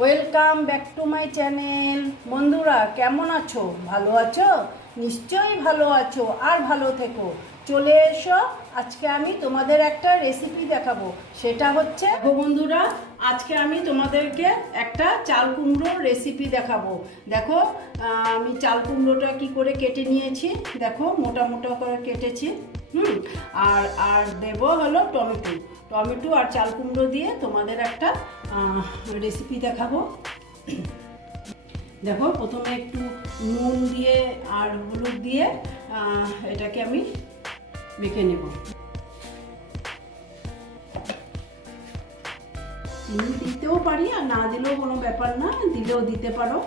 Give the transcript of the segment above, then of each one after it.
Welcome back to my channel বন্ধুরা, কেমন আছো? ভালো আছো? নিশ্চয়ই ভালো আছো। আর ভালো থেকো। চলে এসো আজকে আমি তোমাদের একটা রেসিপি দেখাবো। সেটা হচ্ছে বন্ধুরা, আজকে আমি তোমাদেরকে একটা চাল কুমড়োর রেসিপি দেখাবো। দেখো আমি চাল কুমড়োটা কি করে কেটে নিয়েছি? দেখো, মোটা মোটা করে কেটেছি, হুম? আর আর দেব হলো টমেটো। টমেটো আর চাল কুমড়ো দিয়ে তোমাদের একটা রেসিপি দেখাবো। দেখো, প্রথমে একটু নুন দিয়ে আর হলুদ দিয়ে এটাকে আমি মেখে নেব। চিনি দিতেও পারি আর না দিলেও কোনো ব্যাপার না, দিলেও দিতে পারো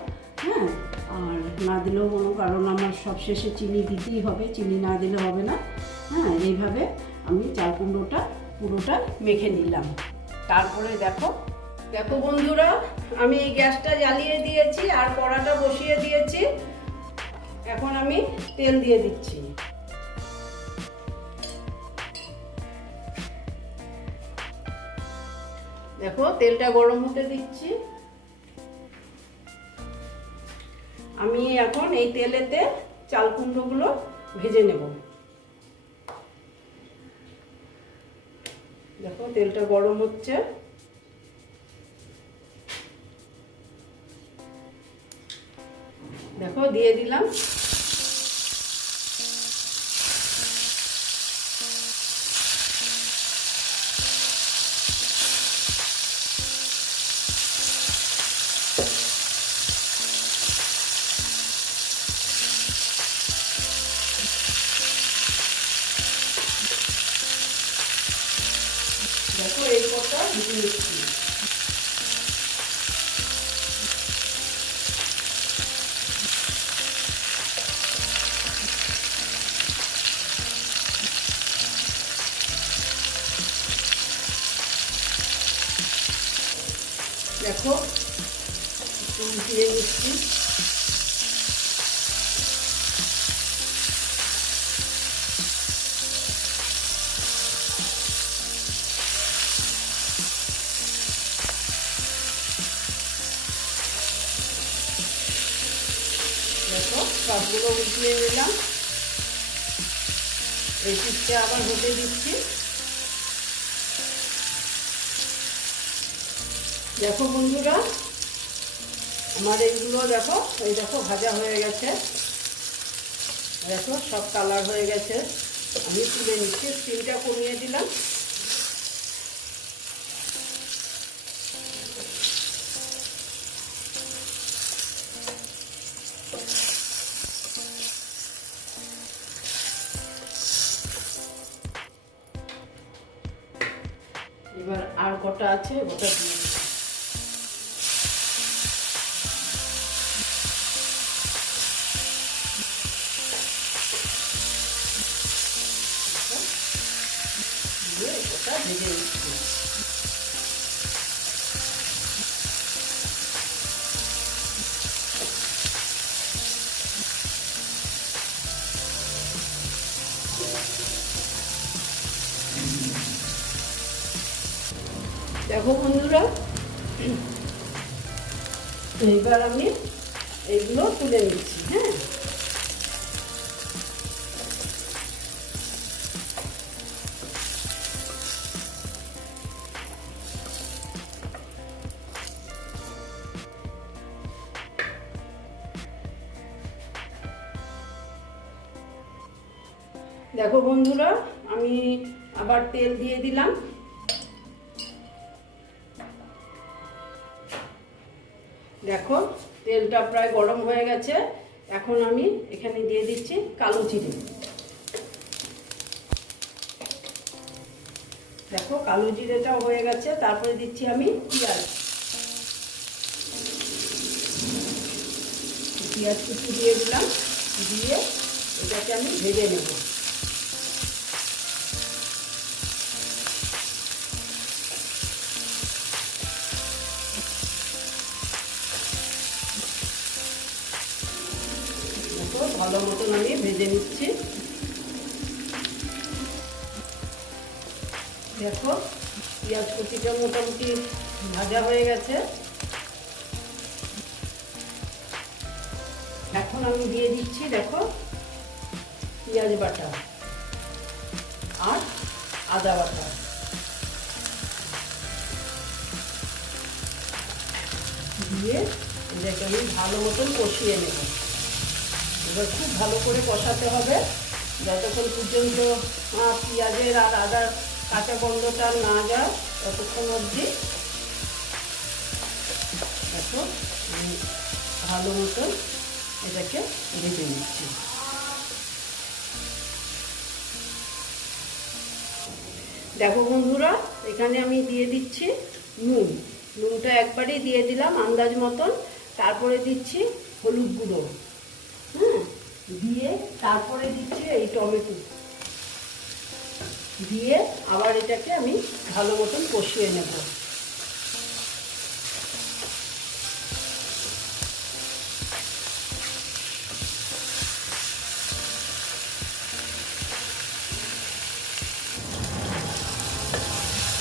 হ্যাঁ? আর না দিলেও কোনো কারণ, আমার সবশেষে চিনি দিতেই হবে, চিনি না দিলে হবে না হ্যাঁ? এইভাবে আমি চাল কুমড়োটা পুরোটা মেখে নিলাম। তারপরে দেখো দেখো বন্ধুরা, আমি এই গ্যাসটা জ্বালিয়ে দিয়েছি আর কড়াটা বসিয়ে দিয়েছি। এখন আমি তেল দিয়ে দিচ্ছি। দেখো, তেলটা গরম হতে দিচ্ছি। আমি এখন এই তেলেতে চাল কুমড়োগুলো ভেজে নেব। দেখো, তেলটা গরম হচ্ছে। দেখো, দিয়ে দিলাম দেখো এই কটা ভেজে নিচ্ছি দেখো একটু উঠিয়ে নিচ্ছি দেখো সবগুলো উঠিয়ে নিলাম এই পিঠটা আবার হতে দিচ্ছি দেখো বন্ধুরা, আমার এইগুলো দেখো, এই দেখো ভাজা হয়ে গেছে। দেখো সব কালার হয়ে গেছে। আমি তুলে নিচ্ছি স্টিমটা কমিয়ে দিলাম। এবার আর কটা আছে, ওটা দিয়ে দেখো বন্ধুরা। এইবার আমি এইগুলো তুলে নিচ্ছি হ্যাঁ? দেখো বন্ধুরা, আমি আবার তেল দিয়ে দিলাম। দেখো, তেলটা প্রায় গরম হয়ে গেছে। এখন আমি এখানে দিয়ে দিচ্ছি কালো জিরে। দেখো, কালো জিরেটাও হয়ে গেছে, তারপরে দিচ্ছি আমি পেঁয়াজ। পেঁয়াজ কুচি দিয়ে দিলাম, দিয়ে এটাকে আমি ভেজে নেব। দেখো, পেঁয়াজ কুচিটা মোটামুটি ভাজা হয়ে গেছে। এখন আমি দিয়ে দিচ্ছি, দেখো, পেঁয়াজ বাটা আর আদা বাটা। দিয়ে এটাকে আমি ভালো মতন কষিয়ে নেব। এবার খুব ভালো করে কষাতে হবে, যতক্ষণ পর্যন্ত পেঁয়াজের আর আদার কাঁচা গন্ধটা না যায় ততক্ষণ অবধি দেখো ভালো মতন এটাকে ভেজে নিচ্ছি। দেখো বন্ধুরা, এখানে আমি দিয়ে দিচ্ছি নুন। নুনটা একবারই দিয়ে দিলাম আন্দাজ মতন। তারপরে দিচ্ছি হলুদ গুঁড়ো। হ্যাঁ দিয়ে তারপরে দিচ্ছি এই টমেটো। দিয়ে আবার এটাকে আমি ভালো মতন কষিয়ে নেব।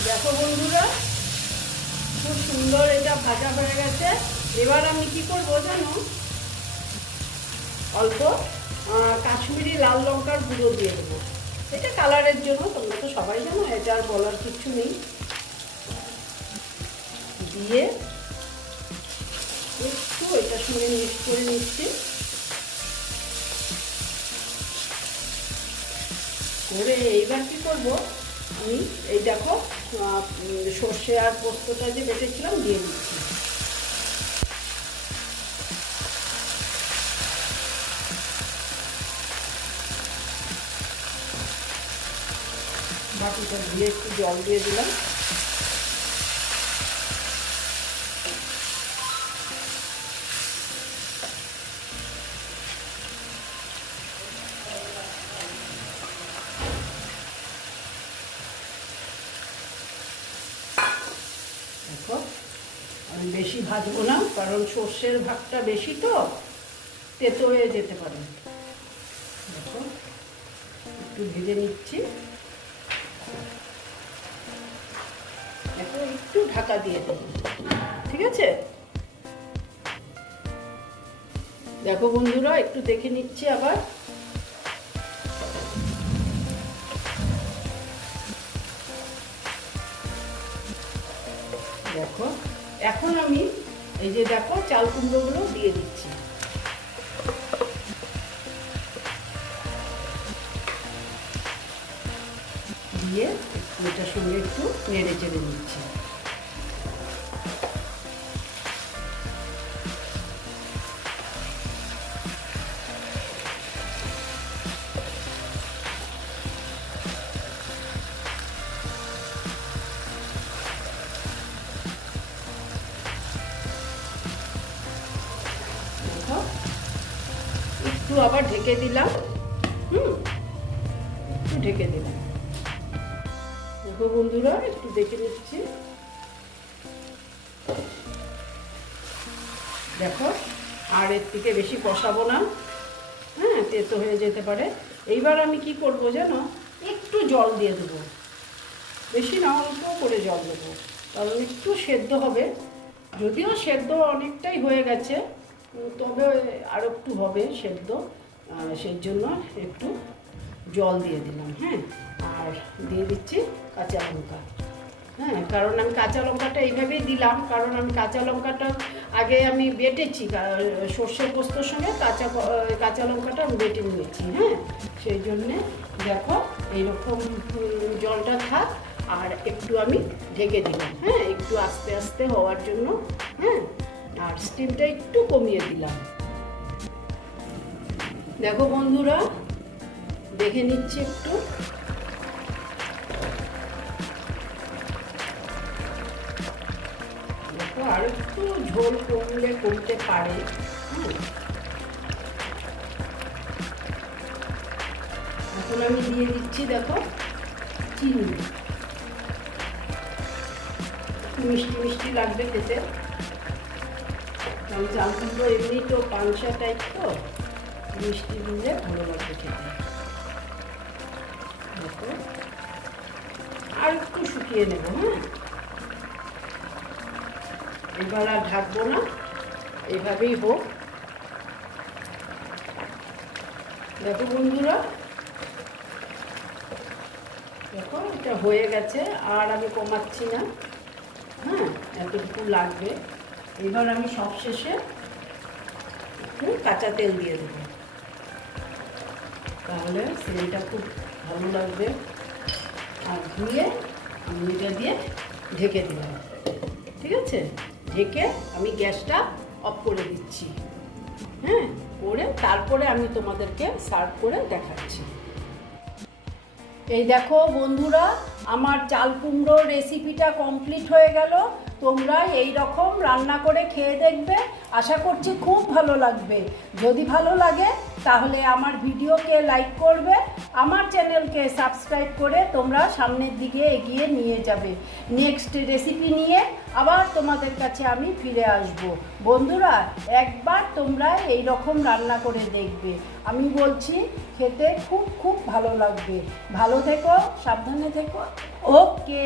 দেখো বন্ধুরা, খুব সুন্দর এটা ভাজা হয়ে গেছে। এবার আমি কি করব জানো? অল্প কাশ্মীরি লাল লঙ্কার গুঁড়ো দিয়ে দেবো। এটা কালারের জন্য, তোমরা তো সবাই জানো, এটা আর বলার কিছু নেই। দিয়ে একটু এটার সঙ্গে মিক্স করে নিচ্ছি। করে এইবার কি করব? আমি এই দেখো সর্ষে আর পোস্তটা যে বেটেছিলাম, দিয়ে দিচ্ছি। বাটিটা দিয়ে একটু জল দিয়ে দিলাম। আমি বেশি ভাজবো না, কারণ সর্ষের ভাগটা বেশি তো, তেতো হয়ে যেতে পারে। দেখো, একটু ভেজে নিচ্ছি। এখন একটু ঢাকা দিয়ে দেবো ঠিক আছে? দেখো বন্ধুরা, একটু দেখে নিচ্ছি আবার। দেখো, এখন আমি এই যে দেখো চাল কুমড়োগুলো দিয়ে দিচ্ছি। দিয়ে এটার সঙ্গে একটু নেড়ে চেড়ে নিচ্ছি। একটু আবার ঢেকে দিলাম। দেখো বন্ধুরা, একটু দেখে নিচ্ছি। দেখো, আর এর থেকে বেশি কষাবো না। হ্যাঁ তেতো হয়ে যেতে পারে। এইবার আমি কি করব জানো? একটু জল দিয়ে দেবো। বেশি না, অল্প করে জল দেবো। কারণ একটু সেদ্ধ হবে। যদিও সেদ্ধ অনেকটাই হয়ে গেছে, তবে আর একটু হবে সেদ্ধ। সেই জন্য একটু জল দিয়ে দিলাম হ্যাঁ? আর দিয়ে দিচ্ছি কাঁচা লঙ্কা। হ্যাঁ কারণ আমি কাঁচা লঙ্কাটা এইভাবেই দিলাম, কারণ আমি কাঁচা লঙ্কাটা আগে আমি বেটেছি, কা- সর্ষে পোস্তর সঙ্গে কাঁচা কাঁচা লঙ্কাটা আমি বেটে নিয়েছি হ্যাঁ? সেই জন্যে দেখো, এইরকম জলটা থাক, আর একটু আমি ঢেকে দিলাম হ্যাঁ? একটু আস্তে আস্তে হওয়ার জন্য হ্যাঁ? আর স্টিমটা একটু কমিয়ে দিলাম। দেখো বন্ধুরা দেখে নিচ্ছি একটু। আর একটু ঝোল কমলে কমতে পারে। এখন আমি দিয়ে দিচ্ছি, দেখো, চিনি। মিষ্টি মিষ্টি লাগবে খেতে। কারণ চাল কুমড়ো এমনি তো পাংশা টাইপ তো, মিষ্টি দিলে ভালো লাগবে খেতে। আর একটু শুকিয়ে নেব হ্যাঁ? এবার আর ঢাকবো না। এইভাবেই হোক। দেখো বন্ধুরা, দেখো, এটা হয়ে গেছে, আর আমি কমাচ্ছি না। হ্যাঁ এতটুকু লাগবে। এবার আমি সব শেষে একটু কাঁচা তেল দিয়ে দেবো। তাহলে সেলটা খুব ভালো লাগবে। আর ধুয়ে আমি এটা দিয়ে ঢেকে দিলাম। ঠিক আছে? ঢেকে আমি গ্যাসটা অফ করে দিচ্ছি। হ্যাঁ? করে তারপরে আমি তোমাদেরকে সার্ভ করে দেখাচ্ছি। এই দেখো বন্ধুরা, আমার চাল কুমড়োর রেসিপিটা কমপ্লিট হয়ে গেল। তোমরা এই রকম রান্না করে খেয়ে দেখবে। আশা করছি খুব ভালো লাগবে। যদি ভালো লাগে তাহলে আমার ভিডিওকে লাইক করবে, আমার চ্যানেলকে সাবস্ক্রাইব করে তোমরা সামনের দিকে এগিয়ে নিয়ে যাবে। নেক্সট রেসিপি নিয়ে আবার তোমাদের কাছে আমি ফিরে আসব। বন্ধুরা, একবার তোমরা এই রকম রান্না করে দেখবে। আমি বলছি, খেতে খুব খুব ভালো লাগবে। ভালো থেকো, সাবধানে থেকো। ওকে